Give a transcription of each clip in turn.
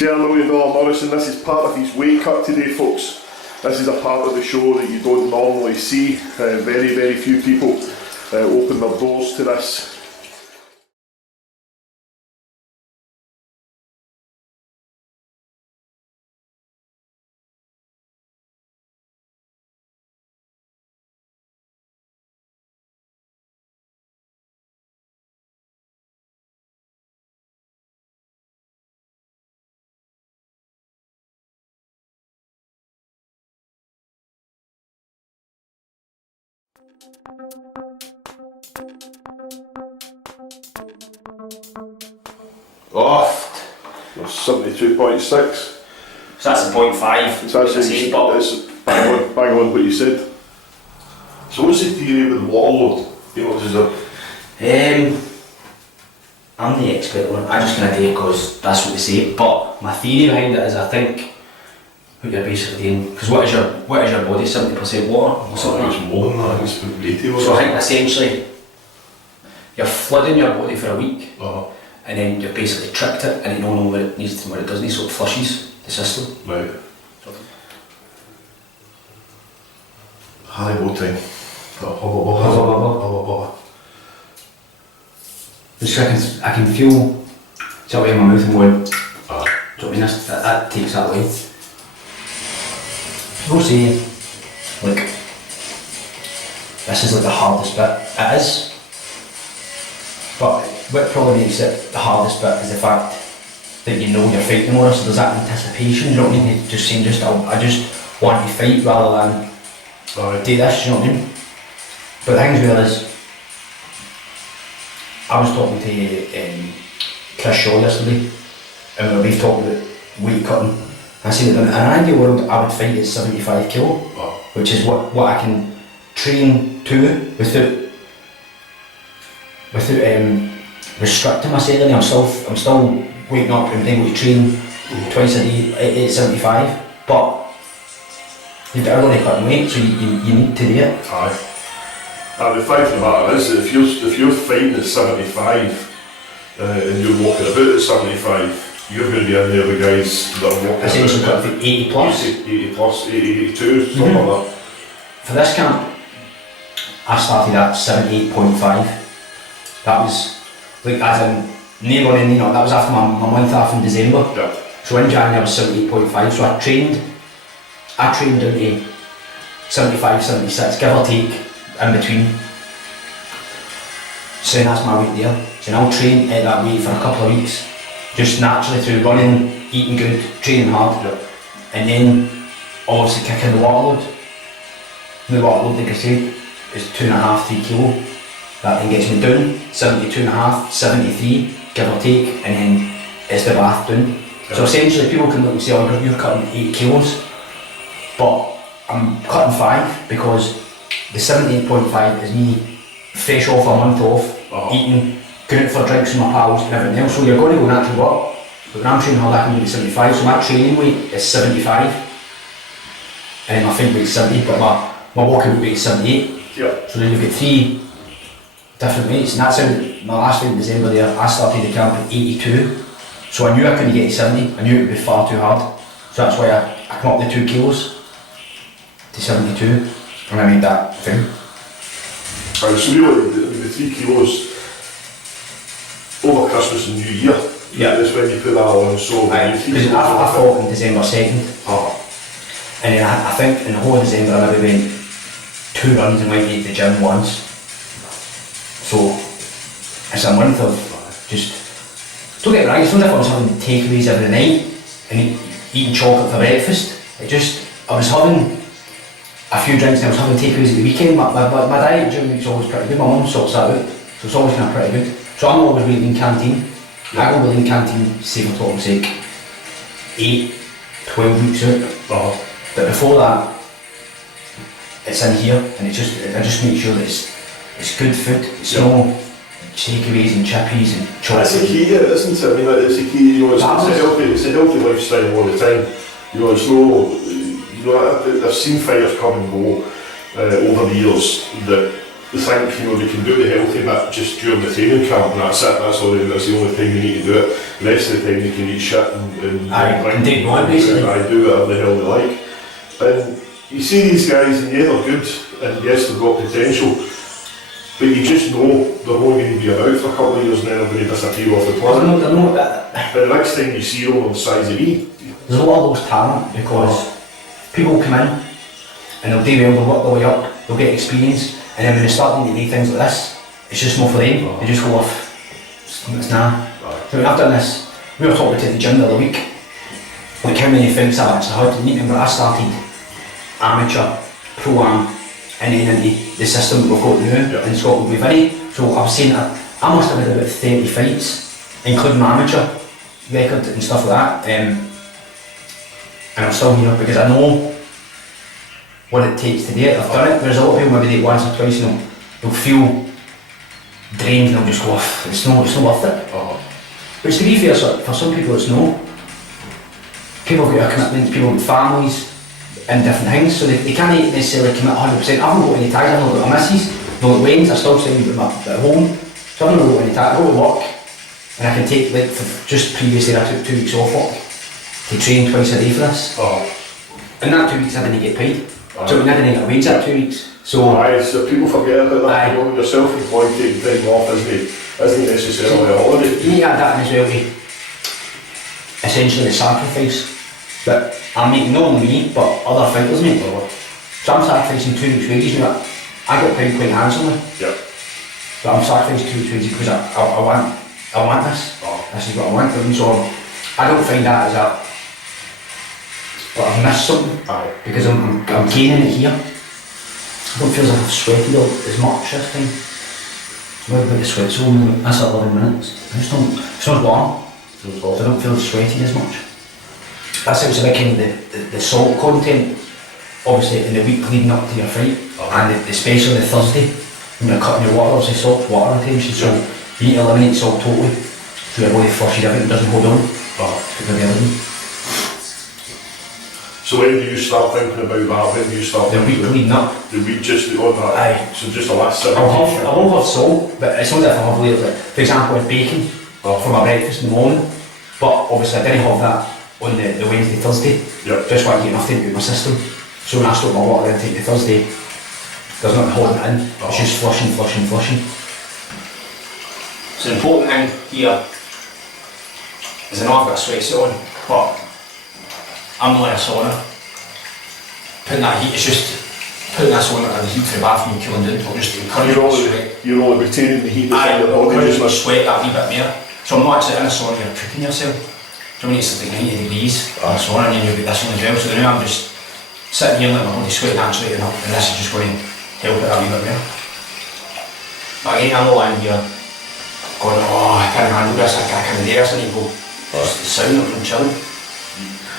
JR Morrison, this is part of his weight cut today, folks. This is a part of the show that you don't normally see. Very few people open their doors to this. Oh, 72.6. So that's a 0.5. It's actually bang on what you said. So what's the theory with the water load? You know, is it? I'm the expert on it. I just kind of do it because that's what they say. But my theory behind it is, I think what you're basically doing, because what is your body? 70% water or something? It's more than that. It's 80 or so I think essentially you're flooding your body for a week, and then you've basically tricked it, and you don't know where it needs to, where it doesn't need, so it flushes the system. Right. Haribo time. Just I can feel it's out in my mouth and going, do you know what I mean? That takes that away. People say, like, this is like the hardest bit. It is. But what probably makes it the hardest bit is the fact that you know you're fighting more, so there's that anticipation, you know what I mean? Just saying, I just want to fight rather than do this, you know what I mean? But the thing is, I was talking to Chris Shaw yesterday, and we were both talking about weight cutting. I said that in an ideal world I would fight at 75 kilo, which is what I can train to without restricting myself. I'm still waking up and being able to train twice a day at 75, but you've got to really cut weight, so you need to do it. The fact of the matter is that if you're fighting at 75 and you're walking about at 75, you're going to be in there with guys that are walking essentially cut for 80 plus. 80 plus, 82, something like that. For this camp, I started at 78.5. That was like as in near running, that was after my month off in December. Yeah. So in January I was 78.5, so I trained down to 75, 76, give or take, in between. So that's my weight there. So I'll train at that weight for a couple of weeks, just naturally through running, eating good, training hard, and then obviously kicking the water load. The water load, like I said, is 2.5, 3 kilo. That then gets me down, 72.5, 73, give or take, and then it's the bath down. So essentially people can look and say, oh, you're cutting 8 kilos, but I'm cutting 5 because the 78.5 is me fresh off a month off, eating, going out for drinks with my pals and everything else. So you're going to go naturally up, but when I'm training hard I can do 75, so my training weight is 75, and then my fight weight is 70, but my walking weight is 78. Yeah. So then you've got 3 different weights, and that's how my last fight in December there, I started the camp at 82, so I knew I couldn't get to 70, I knew it would be far too hard, so that's why I come up the 2 kilos to 72, and I made that thing. Right, so really the 3 kilos over Christmas and New Year, that's when you put that on, so... Because I fought in December 2nd, and then I think in the whole of December I maybe went 2 runs and went to the gym once. So it's a month of just, don't get me wrong, it's not like I was having takeaways every night and eating chocolate for breakfast. I was having a few drinks and I was having takeaways at the weekend. My diet during the week's always pretty good. My mum sorts that out, so it's always kind of pretty good. So I'm always really in canteen. I go within canteen, say for talk's sake, 8, 12 weeks out. But before that, it's in here, and I just make sure that it's good food. It's no takeaways and chippies and chocolate. That's the key, isn't it? I mean, it's the key. It's a healthy lifestyle all the time. It's no. I've seen fighters come and go over the years that they think they can do the healthy bit just during the training camp, and that's it. That's the only time you need to do it. The rest of the time they can eat shit and take one basically. I do whatever the hell they like. And you see these guys, and yeah, they're good, and yes, they've got potential, but you just know they're only going to be about for a couple of years and then they're going to disappear off the planet. But the next time you see them, they're the size of me. There's a lot of those talent because people come in and they'll do well, they'll work their way up, they'll get experience, and then when they start to do things like this, it's just not for them. They just go off, it's nah. So I've done this, we were talking to the gym the other week, like how many things I've actually had to meet them, but I started amateur, pro-am, and then into the system that we've got now in Scotland with Vinny. So I was saying that I must have had about 30 fights, including my amateur record and stuff like that, and I'm still here because I know what it takes to do it. I've done it. There's a lot of people maybe do it once or twice and they'll feel drained and they'll just go off. It's not worth it. Which to be fair, for some people it's no. People have got a commitment, people with families and different things, so they can't necessarily commit 100%. I haven't got any tags, I haven't got my missus, no at Wayne's, I still stay with my at home, so I haven't got any tags. I go to work and I can take, like just previously I took 2 weeks off work to train twice a day for this. And that 2 weeks I didn't get paid. So I didn't get a wage that 2 weeks. So people forget about that. You know, you're self-employed, taking time off isn't necessarily a holiday. You need to add that in as well, essentially the sacrifice that I'm making, not only me, but other fighters make. So I'm sacrificing 2 weeks wages now. I get paid quite handsomely. But I'm sacrificing 2 weeks wages because I want this. This is what I want. So I don't find that as a, but I've missed something because I'm gaining it here. I don't feel as if I've sweated as much this time. Maybe about the sweat zone, that's at 11 minutes. It's not warm, so I don't feel sweaty as much. That's how it's making the salt content, obviously in the week leading up to your fight, and especially the Thursday, when you're cutting your water, obviously salt's water retention, so you need to eliminate salt totally, so your body flushes everything, doesn't hold on. So when do you start thinking about that? When do you start the week leading up? The week just on that? So just the last 7 days? I won't have salt, but it's not as if I have later, like, for example with bacon for my breakfast in the morning, but obviously I didn't have that on the Wednesday, Thursday. Just want to get enough to into my system. So when I stop my water intake the Thursday, there's nothing holding it in, it's just flushing. So the important thing here is I know I've got a sweatsuit on, but I'm not in a sauna. Putting that heat is just putting that sauna in the heat for the bathroom and cooling down. I'll just encourage sweat. You're only retaining the heat that's in your body, just sweat that wee bit more. So I'm not actually in a sauna, you're cooking yourself. So when it's like 90 degrees in a sauna and then you've got this one as well. So now I'm just sitting here letting my body sweat naturally and this is just going to help it a wee bit more. But again, I'm not lying here going, I can't handle this, I can't do this, I need to go just sound it and chilling.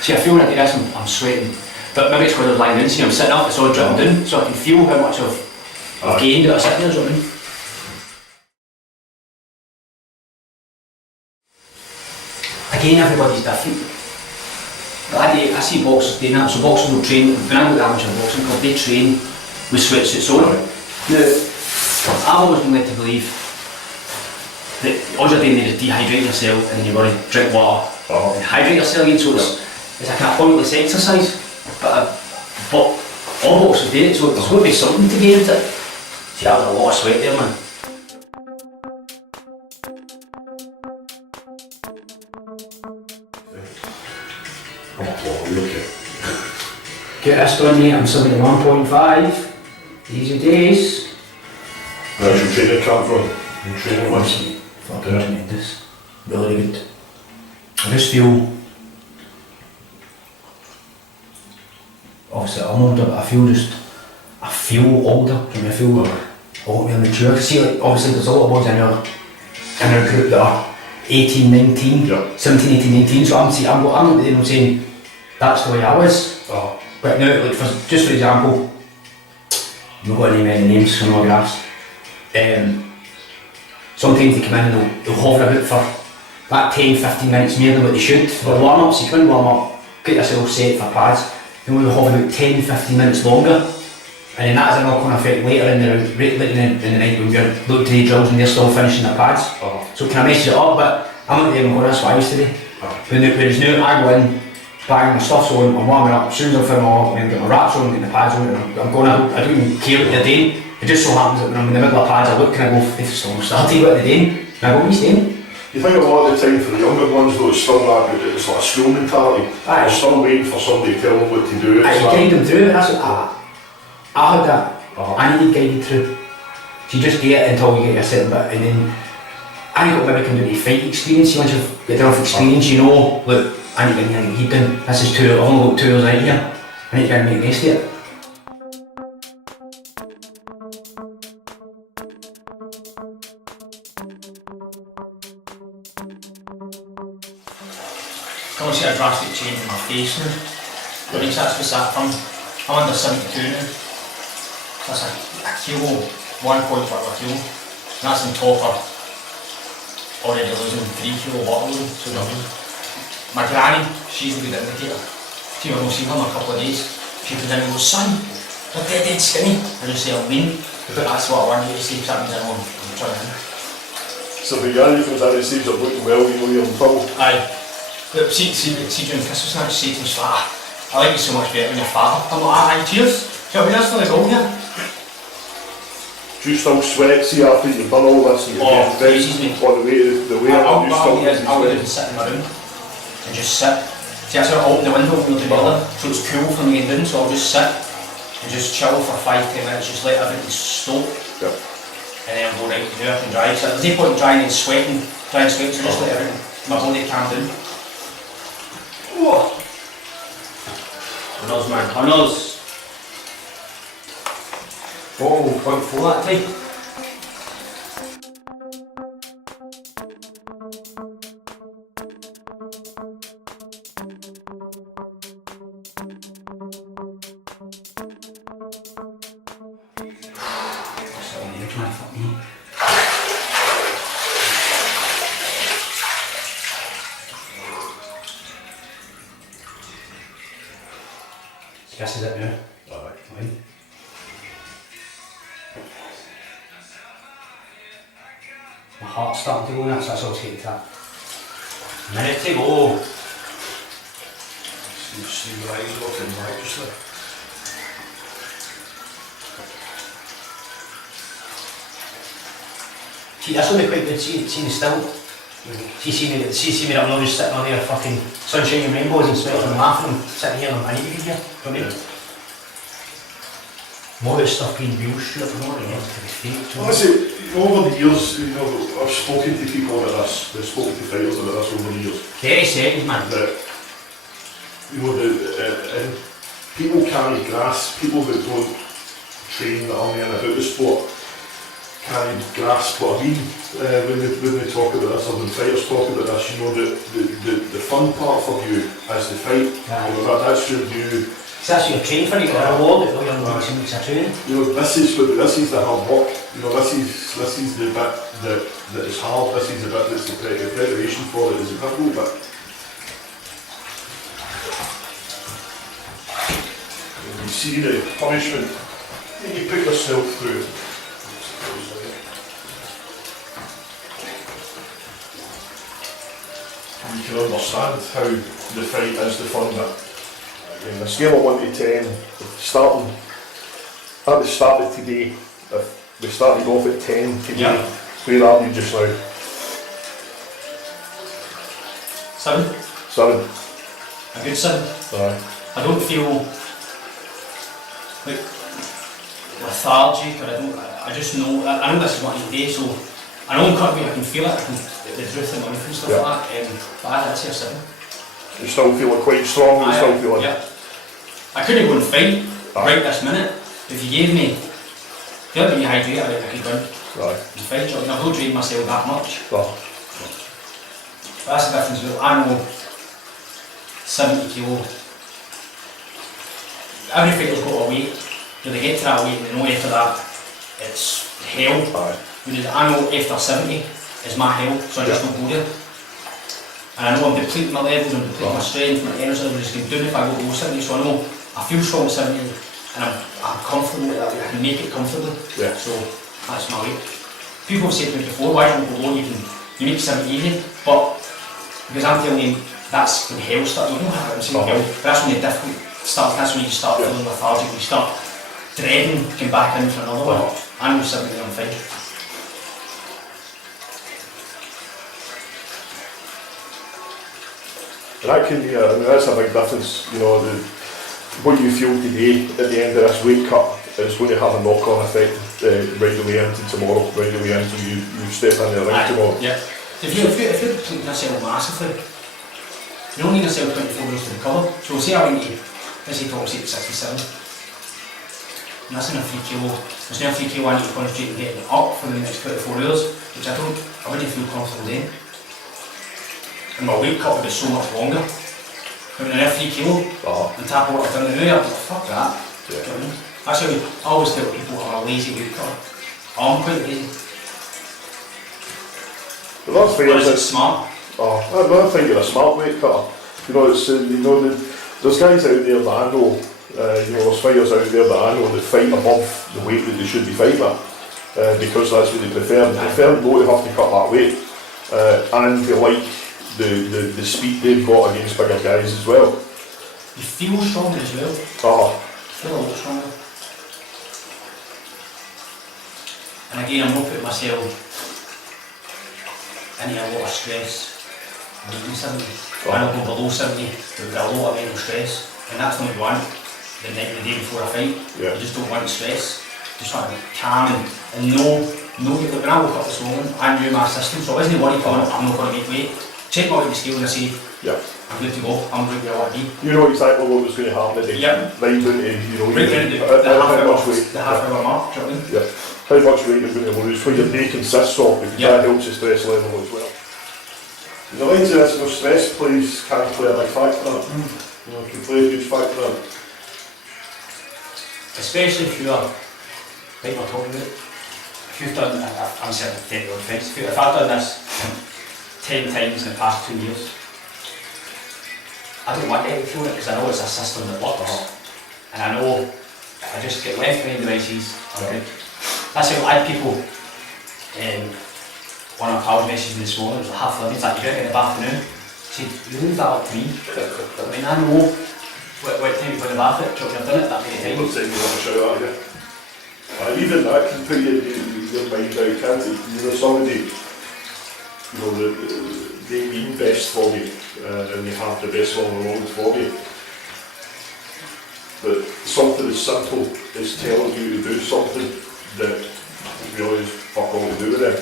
See, I feel when I do this, I'm sweating, but maybe it's because I'm lying down. See, I'm sitting up, it's all dripping down, so I can feel how much I've gained out of sitting there, sort of. Again, everybody's different. But I see boxers doing that, so boxers will train, when I go to amateur boxing club, they train with sweatsuits on. Now, I've always been led to believe that all you're doing there is dehydrate yourself and then you're going to drink water and hydrate yourself again, so it's like a pointless exercise. But all boxers do it, so there's got to be something to gain out of it. See, that was a lot of sweat there, man. Get this done, mate. I'm 71.5. Easy days. How's your training camp run? Your training once? Fucking tremendous. Really good. I just feel, obviously I'm older, but I feel older. I feel a lot more mature. See, like, obviously there's a lot of boys in our group that are 18, 19, 17, 18, 19, so I'm not there saying that's the way I was. But now, like just for example, I'm not going to name any names from aghast. Sometimes they come in and they'll hover about for that 10-15 minutes more than what they should. For warm-ups, you come in warm up, get yourself set for pads, then we'll hover about 10-15 minutes longer. And then that has a knock-on effect later in the night when we're looking to do drills and they're still finishing their pads. So can I mess it up, but I'm not even going to Swives today. When there's no, I go in, bang, my stuff's on, I'm warming up, as soon as I film off, I'm get my wraps on, get the pads on, and I'm going out. I don't even care what they're doing. It just so happens that when I'm in the middle of pads, I look and I go, they've still started what they're doing. And I go, what are you doing? You think a lot of the time for the younger ones though, it's still that, it's like a school mentality. They're still waiting for somebody to tell them what to do. You guide them through it, that's what I had that. I needed guided through. So you just get it until you get a certain bit, and then I think maybe come down to fight experience. Once you've got enough experience, you know, look, I need to get heat done. This is I've only got 2 hours out here. I need to go and make the best of it. I want to see a drastic change in my face now. But that's what's that from. I'm under 72 now. That's a kilo, 1 point for a kilo. And that's on top of already losing 3 kilo water load. So my granny, she's a good indicator. See, I've not seen her in a couple of days. She comes in and goes, son, you're dead skinny. I just say I'm lean. But that's what I want you to say, because that means I'm trying to. So the guy comes out and says you're looking well, you know you're in trouble. Aye. But see during Christmas night, she says to me, I like you so much better than your father. I'm like, aye, cheers. Do you know what I mean? That's for the goal here. Do you still sweat, see after you've done all this and you're getting dressed on the way I'll up, just sit in my room and just sit. See, I sort of open the window when we're together, so it's cool for me getting down, so I'll just sit and just chill for 5-10 minutes, just let everything stop. Yep. And then I'll go right to work and dry. So there's no point in drying and sweating, so just let everything, my body calm down. Whoa! Hunners, man, hunners! Oh, 0.4 that time. That's all the edge, man, fuck me. This is it now. Right. My heart's starting to go now, so that's all it's getting to that. Minute to go. See your eyes off in right just there. See, that's only quite good, seeing still. See me up now just sitting on there fucking sunshine and rainbows and smiling and laughing and sitting here and I need to be here, do you know what I mean? More of this stuff being real shit, more of it to be fake. Honestly, over the years, you know, I've spoken to people about this, they've spoken to fighters about this over the years. 30 seconds, man. That, you know, and people can't grasp, people that don't train that are about the sport can't grasp what I mean when they talk about this, or when fighters talk about this. You know, the fun part for you is the fight. Yeah. You know, that's your view. So that's your training for you, got a reward, you're doing 2 weeks of training. You know, this is the hard work. You know, this is the bit that is hard. This is the bit that's the preparation for it is a difficult bit. You see the punishment that you put yourself through. You can understand how the fight is the fun bit. On a scale of 1 to 10, starting at the start of today, if we started off at 10 today, where are you just now? 7. 7. A good 7. Aye. I don't feel like lethargic, or I just know, I know this is what I need to do, so I know I'm cutting weight, I can feel it, the truth in my life and stuff like that, but I'd say a 7. You still feeling quite strong, you still feeling? Yeah. I couldn't go and fight right this minute. If you gave me, the other thing you hydrate, I could go and fight, and I've not drained myself that much. But that's the difference. I know 70 kilo. Every fighter's got a weight. They get to that weight and they know after that it's hell. Whereas I know after 70 is my hell, so I just don't go there. And I know I'm depleting my levels, I'm depleting my strength, my energy, I'm just going down if I go below 70, so I know I feel strong at 70 and I'm comfortable with that, I can make it comfortable. Yeah. So that's my weight. People have said to me before, why don't you go low, you make 70 easy, but Because I'm telling you, that's when hell starts. You know how I'm saying hell, but that's when the difficult starts. That's when you start feeling lethargic. You start dreading going back in for another one. I know something I'm fine. And that can be, I mean, that's a big difference, you know, what you feel today at the end of this weight cut is going to have a knock-on effect right the way into tomorrow, right the way into you step in the ring tomorrow. Yeah. If you're depleting yourself massively, you don't need yourself 24 hours to recover. So say I went to, let's say top 67, and that's in a 3 kilo, there's now a 3 kilo I need to concentrate on getting up for the next 24 hours, which I wouldn't feel comfortable then. And my weight cut would be so much longer. Coming in at 3 kilo, and tap what I've done in the I'd be like, fuck that. Yeah. Do you know what I mean? That's how I always tell people I'm a lazy weight cutter. I'm quite lazy. But that's fair, But isn't it's it? smart. I don't think you're a smart weight cutter. You know, it's you know, there's guys out there that I know, you know, there's fighters out there that I know that fight above the weight that they should be fighting at, because that's what they prefer. They prefer not to have to cut that weight, and they like the speed they've got against bigger guys as well. You feel stronger as well. You feel a lot stronger. And again, I'm not putting myself into a lot of stress. I'm eating 70. When I go below 70, there'll be a lot of mental stress. And that's what you want the day before a fight. Yeah. You just don't want stress. You just want to be calm and know that when I woke up this morning, I knew my system, so I wasn't worried about it, I'm not going to make weight. Check my weight scale and I say, I'm good to go, I'm right where I want to be. You know exactly what was going to happen today. Yep. Right down to, you know, Right down to the half hour mark, do you know what I mean? Yeah. How much weight you're going to lose, what your day consists of, because that helps the stress level as well. The lines of this, you know, stress can play a big factor in it. You know, it can play a huge factor in it. Especially if you're, like we're talking about, if you've done, I'm saying 10 odd fights, if I've done this 10 times in the past 2 years, I don't want to feel it because I know it's a system that works. And I know if I just get left behind devices, I'm good. That's how I had people, one of my pals messaged me this morning, it was like 11:30, he's like, you're going to get in the bath afternoon? He said, you leave that up to me. I mean, I know what time you put in the bath at, I've done it that many times. What time you want to shout at you? Even that can put your mind out, can't it? You know, somebody, you know, they mean best for me, and they have the best one in the world for me. But something as simple as telling you to do something that really is fuck all to do with it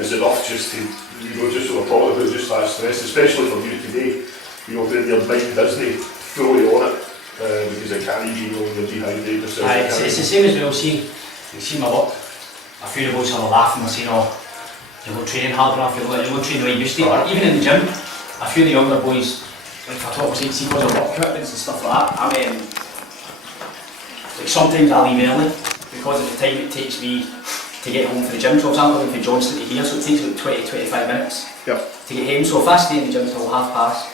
is enough just to, you know, just what we're talking about, just that stress, especially for you today. You know, when your mind isn't fully on it, because it can't be, you know, when you're dehydrated yourself. It's the same as well, you see my work. A few of us are laughing and saying, oh, you're not training hard enough, you're not training the way you used to. Even in the gym, a few of the younger boys, like if I talk about see because of work equipment and stuff like that, like sometimes I leave early because of the time it takes me to get home from the gym. So for example, I'm from Johnston to here, so it takes about 20-25 minutes to get home. So if I stay in the gym till past,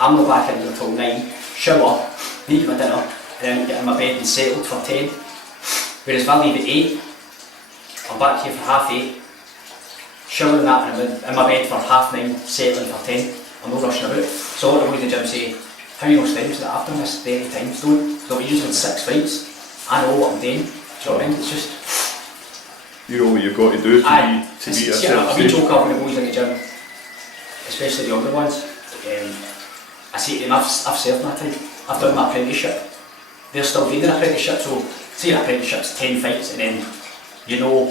I'm not back in until 9, shower, eat my dinner, and then get in my bed and settled for 10. Whereas if I leave at 8, I'm back here for 8:30, showering that and I'm in my bed for 9:30, settling for 10. I'm not rushing about. So a lot of boys in the gym say, how are you going to time? So that I've done this 30 times, so we're using 6 fights. I know what I'm doing. Do you know what I mean? It's just... You know what you've got to do to be yourself. I joke up when the boys in the gym, especially the younger ones. I say to them, I've served my time. I've done my apprenticeship. They're still doing their apprenticeship, so say an apprenticeship's 10 fights and then you know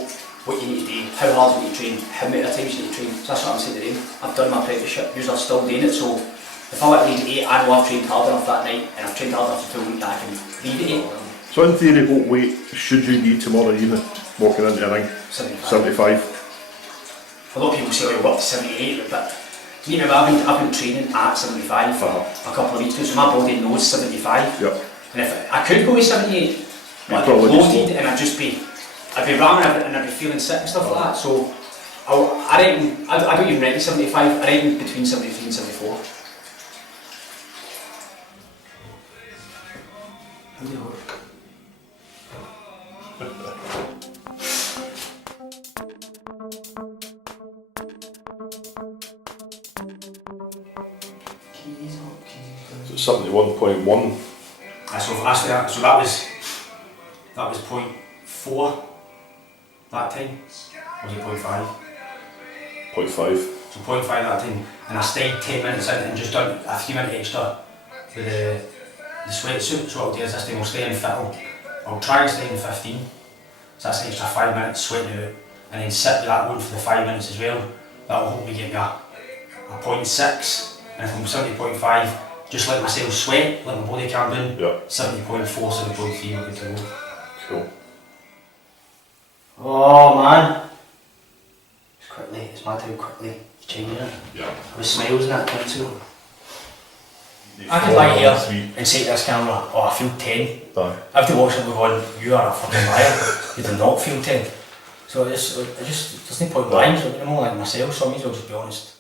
what you need to do, how hard you need to train, how many times you need to train. So that's what I'm saying to them. I've done my apprenticeship, you're still doing it, so if I want to leave at 8, I know I've trained hard enough that night and I've trained hard enough for 2 weeks that I can leave at 8. So in theory, what weight should you be tomorrow evening, walking into a ring? 75. A lot of people say, well, what, 78, but you know, I've been training at 75 for a couple of weeks now, so my body knows 75. Yep. And if I could go with 78, but I'd be bloated and I'd be ramming and I'd be feeling sick and stuff like that. So I reckon, I don't even reckon 75, I reckon between 73 and 74. 71.1. So that was 0.4 that time. Or was it 0.5? 0.5. So 0.5 that time, and I stayed 10 minutes in and just done a 3-minute extra with the sweatsuit. So what I'll do is this time I'll stay in I'll try and stay in 15. So that's an extra 5 minutes sweating out, and then sit with that one for the 5 minutes as well. That'll hopefully get me a 0.6, and if I'm 70.5, just let myself sweat, let my body calm down. Yeah. 70.4, 70.3 will be good to go. Cool. Oh man. It's mad how quickly it's changing it. Yeah. With smiles in that pencil. I could lie here and say to this camera, oh I feel 10. Aye. After watching it going, you are a fucking liar. You do not feel 10. So there's no point lying, so I'm more like myself, so I may as well just be honest.